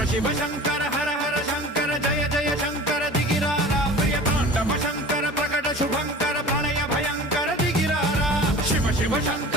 शिव शंकर हर हर शंकर जय जय शंकर दिगिरारा प्रिय तांडव शंकर प्रकट शुभंकर प्रणय भयंकर दिगिरारा शिव शिव शंकर